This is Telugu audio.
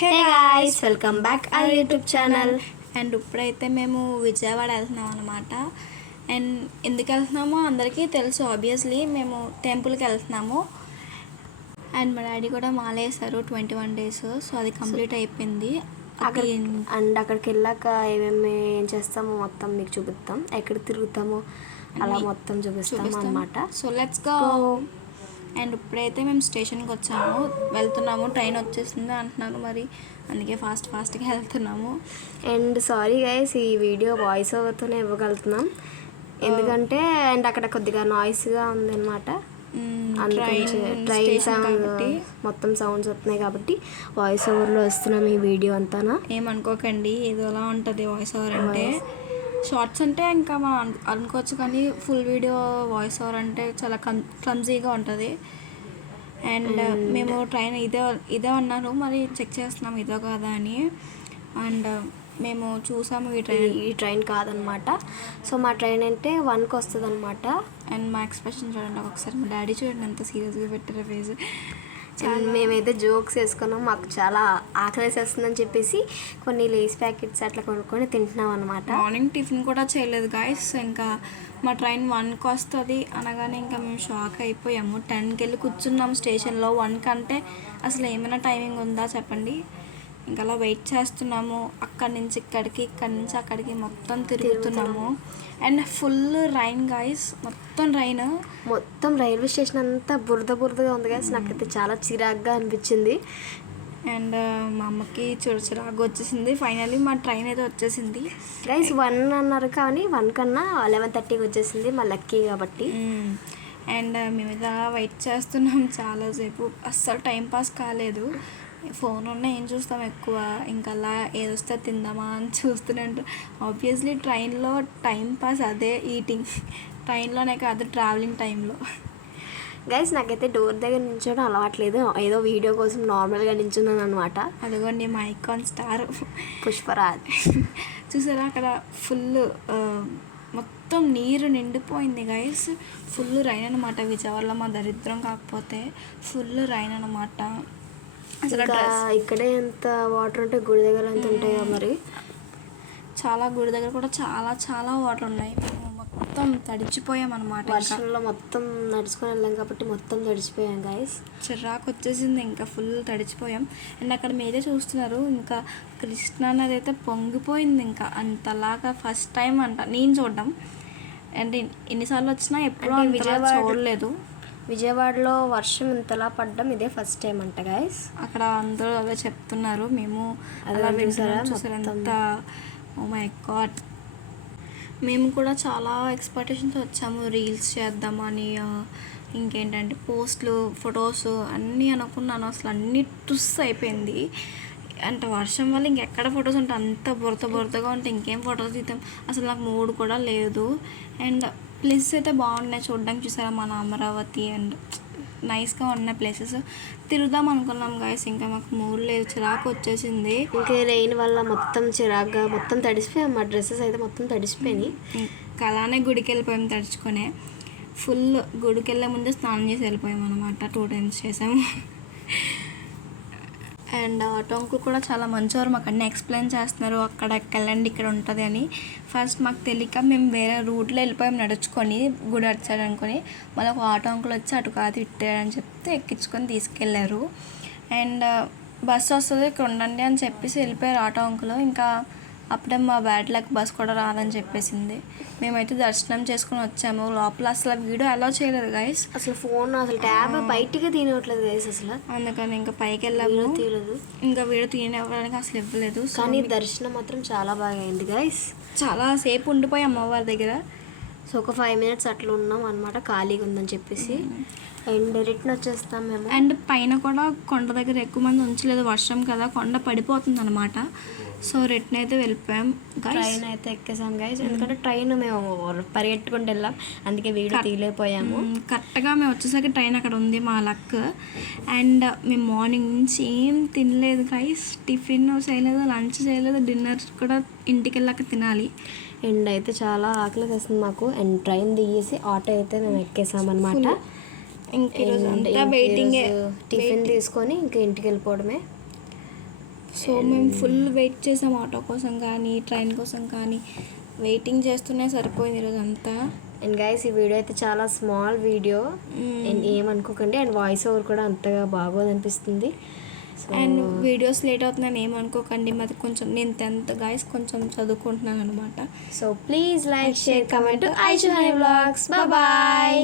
Hey guys, welcome back our YouTube channel. And ఇప్పుడైతే మేము విజయవాడ వెళ్తున్నాం అనమాట. అండ్ ఎందుకు వెళ్తున్నామో అందరికీ తెలుసు, ఆబ్వియస్లీ మేము టెంపుల్కి వెళ్తున్నాము. అండ్ మా డాడీ కూడా మాలేశారు 21 days, సో అది కంప్లీట్ అయిపోయింది. అక్కడికి వెళ్ళాక ఏం చేస్తామో మొత్తం మీకు చూపిస్తాం, ఎక్కడ తిరుగుతామో అలా మొత్తం చూపిస్తాం అనమాట. So let's go. అండ్ ఇప్పుడైతే మేము స్టేషన్కి వచ్చాము, వెళ్తున్నాము. ట్రైన్ వచ్చేసింది అంటున్నారు, మరి అందుకే ఫాస్ట్గా వెళ్తున్నాము. అండ్ సారీ గైస్, ఈ వీడియో వాయిస్ ఓవర్తోనే ఇవ్వగలుగుతున్నాం, ఎందుకంటే అండ్ అక్కడ కొద్దిగా నాయిస్గా ఉందన్నమాట. ట్రైన్ సౌండ్ మొత్తం సౌండ్స్ వస్తున్నాయి కాబట్టి వాయిస్ ఓవర్లో వస్తున్నాం ఈ వీడియో అంతా. ఏమనుకోకండి, ఏదోలా ఉంటుంది వాయిస్ ఓవర్ అంటే. షార్ట్స్ అంటే ఇంకా మనం అనుకోవచ్చు, కానీ ఫుల్ వీడియో వాయిస్ ఓవర్ అంటే చాలా క్లమ్జీగా ఉంటుంది. అండ్ మేము ట్రైన్ ఇదే అన్నారు, మరి చెక్ చేస్తున్నాం ఇదో కాదా అని. అండ్ మేము చూసాము ఈ ట్రైన్ కాదనమాట. సో మా ట్రైన్ అంటే 1కి వస్తుంది అనమాట. అండ్ మా ఎక్స్ప్రెషన్ చూడండి ఒకసారి, మా డాడీ చూడండి ఎంత సీరియస్గా పెట్టారు ఫేస్. మేమైతే జోక్స్ వేసుకున్నాం, మాకు చాలా ఆకలేసేస్తుందని చెప్పేసి కొన్ని లేస్ ప్యాకెట్స్ అట్లా కొనుక్కొని తింటున్నాం అనమాట. మార్నింగ్ టిఫిన్ కూడా చేయలేదు గాయస్. ఇంకా మా ట్రైన్ 1కి వస్తుంది అనగానే ఇంకా మేము షాక్ అయిపోయాము. 10కి వెళ్ళి కూర్చున్నాము స్టేషన్లో. 1కి అంటే అసలు ఏమైనా టైమింగ్ ఉందా చెప్పండి. ఇంకా అలా వెయిట్ చేస్తున్నాము, అక్కడి నుంచి ఇక్కడికి, ఇక్కడి నుంచి అక్కడికి మొత్తం తిరుగుతున్నాము. అండ్ ఫుల్ రైన్ గాయస్, మొత్తం రైల్వే స్టేషన్ అంతా బురదగా ఉంది గాయస్. నాకైతే చాలా చిరాగ్గా అనిపించింది. అండ్ మా అమ్మకి చిరాగ్గా వచ్చేసింది. ఫైనల్లీ మా ట్రైన్ అయితే వచ్చేసింది గైస్. 1 అన్నారు కానీ 1 కన్నా 11:30కి వచ్చేసింది, మా లక్కీ కాబట్టి. అండ్ మేము ఇలా వెయిట్ చేస్తున్నాం చాలాసేపు, అస్సలు టైం పాస్ కాలేదు. ఫోన్ ఉన్నా ఏం చూస్తాం ఎక్కువ, ఇంకా అలా ఏదొస్తే తిందామా అని చూస్తున్నట్టు. ఆబ్వియస్లీ ట్రైన్లో టైం పాస్ అదే ఈటింగ్, ట్రైన్లోనే కాదు ట్రావెలింగ్ టైంలో. గైస్ నాకైతే డోర్ దగ్గర నించోడం అలవాట్లేదు, ఏదో వీడియో కోసం నార్మల్గా నించున్నాను అనమాట. అదిగోండి మా ఐకాన్ స్టార్ పుష్పరాజ్. చూసారా అక్కడ ఫుల్ మొత్తం నీరు నిండిపోయింది గైస్. ఫుల్ రైన్ అనమాట. విజయవాడలో మా దరిద్రం కాకపోతే ఫుల్ రైన్ అనమాట. అసలు ఇక్కడే ఎంత వాటర్ ఉంటే గుడి దగ్గర ఎంత ఉంటాయో మరి. గుడి దగ్గర కూడా చాలా వాటర్ ఉన్నాయి. మేము మొత్తం తడిచిపోయాం అనమాట. వర్షంలో మొత్తం నడుచుకొని వెళ్ళాం కాబట్టి మొత్తం తడిచిపోయాం గైస్. చిరాకు వచ్చేసింది, ఇంకా ఫుల్ తడిచిపోయాం. అండ్ అక్కడ మీరే చూస్తున్నారు, ఇంకా కృష్ణా నది అయితే పొంగిపోయింది. ఇంకా అంతలాగా ఫస్ట్ టైం అంట నేను చూడడం. అండ్ ఎన్నిసార్లు వచ్చినా ఎప్పుడూ విజయవాడ చూడలేదు. విజయవాడలో వర్షం ఇంతలా పడ్డం ఇదే ఫస్ట్ టైం అంట గైస్. అక్కడ అందరూ అదే చెప్తున్నారు. మేము అలా ఎంత ఓ మై గాడ్. మేము కూడా చాలా ఎక్స్పెక్టేషన్స్ వచ్చాము, రీల్స్ చేద్దామని, ఇంకేంటంటే పోస్ట్లు, ఫొటోస్ అన్నీ అనుకున్నాను. అసలు అన్నీ టుస్ అయిపోయింది. అంటే వర్షం వల్ల ఇంకెక్కడ ఫొటోస్ ఉంటే అంత బురదగా ఉంటే ఇంకేం ఫొటోస్ తీద్దాం, అసలు నాకు మూడ్ కూడా లేదు. అండ్ ప్లేసెస్ అయితే బాగున్నాయి చూడడానికి. చూసారా మన అమరావతి అండ్ నైస్గా ఉన్న ప్లేసెస్ తిరుగుదాం అనుకున్నాం గైస్. ఇంకా మాకు మూడ్ లేదు, చిరాకు వచ్చేసింది. ఇంకా రెయిన్ వల్ల మొత్తం చిరాగ్గా మొత్తం తడిసిపోయాం. మా డ్రెస్సెస్ అయితే మొత్తం తడిసిపోయినాయి. ఇంకా అలానే గుడికి వెళ్ళిపోయాం తడుచుకునే. ఫుల్ గుడికి వెళ్ళే ముందే స్నానం చేసి వెళ్ళిపోయాం అనమాట. 2 times చేసాము. అండ్ ఆటో అంకుల్ కూడా చాలా మంచివారు, మాకు అన్నీ ఎక్స్ప్లెయిన్ చేస్తున్నారు, అక్కడ వెళ్ళండి ఇక్కడ ఉంటుంది అని. ఫస్ట్ మాకు తెలియక మేము వేరే రూట్లో వెళ్ళిపోయాం నడుచుకొని, గుడి వచ్చాడు అనుకొని. మళ్ళీ ఒక ఆటో అంకుల్ వచ్చి అటు కాదు ఇట్టాడని చెప్తే ఎక్కించుకొని తీసుకెళ్ళారు. అండ్ బస్సు వస్తుంది ఇక్కడ ఉండండి అని చెప్పేసి వెళ్ళిపోయారు ఆటో అంకుల్. ఇంకా అప్పుడే మా బ్యాడ్ లక్ బస్ కూడా రాదని చెప్పేసింది. మేమైతే దర్శనం చేసుకుని వచ్చాము. లోపల అసలు వీడియో అలౌ చేయలేదు గైస్. అసలు ఫోన్ అసలు ట్యాబ్ బయటికి తీయట్లేదు గైస్ అసలు. అందుకని ఇంకా పైకి వెళ్ళాము, తీయలేదు. ఇంకా వీడియో తీయడానికి అసలు ఇవ్వలేదు. కానీ దర్శనం మాత్రం చాలా బాగా అయింది గైస్. చాలా సేపు ఉండిపోయి అమ్మవారి దగ్గర. సో ఒక 5 minutes అట్లా ఉన్నాం అనమాట, ఖాళీగా ఉందని చెప్పేసి. అండ్ రిటర్న్ వచ్చేస్తాం మేము. అండ్ పైన కూడా కొండ దగ్గర ఎక్కువ మంది ఉంచలేదు, వర్షం కదా, కొండ పడిపోతుంది అనమాట. సో రిటర్న్ అయితే వెళ్ళిపోయాం. ట్రైన్ అయితే ఎక్కేసాం గైస్, ఎందుకంటే ట్రైన్ మేము పరిగెట్టుకుంటూ వెళ్ళాం, అందుకే వీడియో తీయలేకపోయాము. కరెక్ట్గా మేము వచ్చేసరికి ట్రైన్ అక్కడ ఉంది, మా లక్. అండ్ మేము మార్నింగ్ నుంచి ఏం తినలేదు గైస్, టిఫిన్ చేయలేదు, లంచ్ చేయలేదు, డిన్నర్ కూడా ఇంటికి వెళ్ళాక తినాలి. అండ్ అయితే చాలా ఆకలి వేస్తుంది మాకు. అండ్ ట్రైన్ దిగేసి ఆటో అయితే మేము ఎక్కేసామన్నమాట. ఇంక వెయిటింగ్ టిఫిన్ తీసుకొని ఇంకా ఇంటికి వెళ్ళిపోవడమే. సో మేము ఫుల్ వెయిట్ చేసాం ఆటో కోసం కానీ ట్రైన్ కోసం కానీ వెయిటింగ్ చేస్తూనే సరిపోయింది ఈరోజు అంతా. అండ్ గైస్ ఈ వీడియో అయితే చాలా స్మాల్ వీడియో, అండ్ ఏమనుకోకండి. అండ్ వాయిస్ ఓవర్ కూడా అంతగా బాగోదు అనిపిస్తుంది. అండ్ వీడియోస్ లేట్ అవుతున్నాను ఏమనుకోకండి, మాది కొంచెం నేను 10th గైస్ కొంచెం చదువుకుంటున్నాను అనమాట. So please like, share, comment Aishu honey vlogs. Bye.